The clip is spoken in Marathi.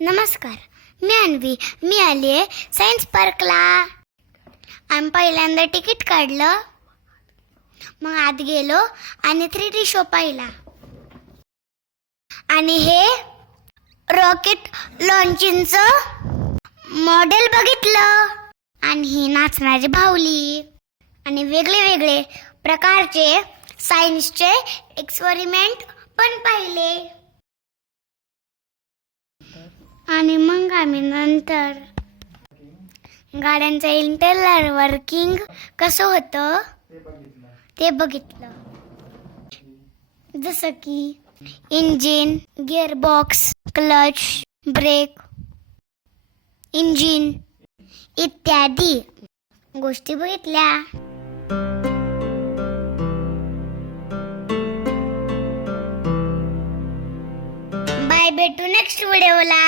नमस्कार, मी अन्वी. मी आली आहे सायन्स पार्कला. आम्ही पहिल्यांदा तिकीट काढलं, मग आत गेलो आणि 3D शो पाहिला. आणि हे रॉकेट लॉन्चिंगचं मॉडेल बघितलं. आणि ही नाचणारी बाहुली आणि वेगळे वेगळे प्रकारचे सायन्सचे एक्सपेरिमेंट पण पाहिले. आणि मग आम्ही नंतर गाड्यांचं इंटरनल वर्किंग कसं होतं ते बघितलं. जसं की engine, gearbox, clutch, brake, engine इत्यादी गोष्टी बघितल्या. बाय, भेटू नेक्स्ट व्हिडिओला.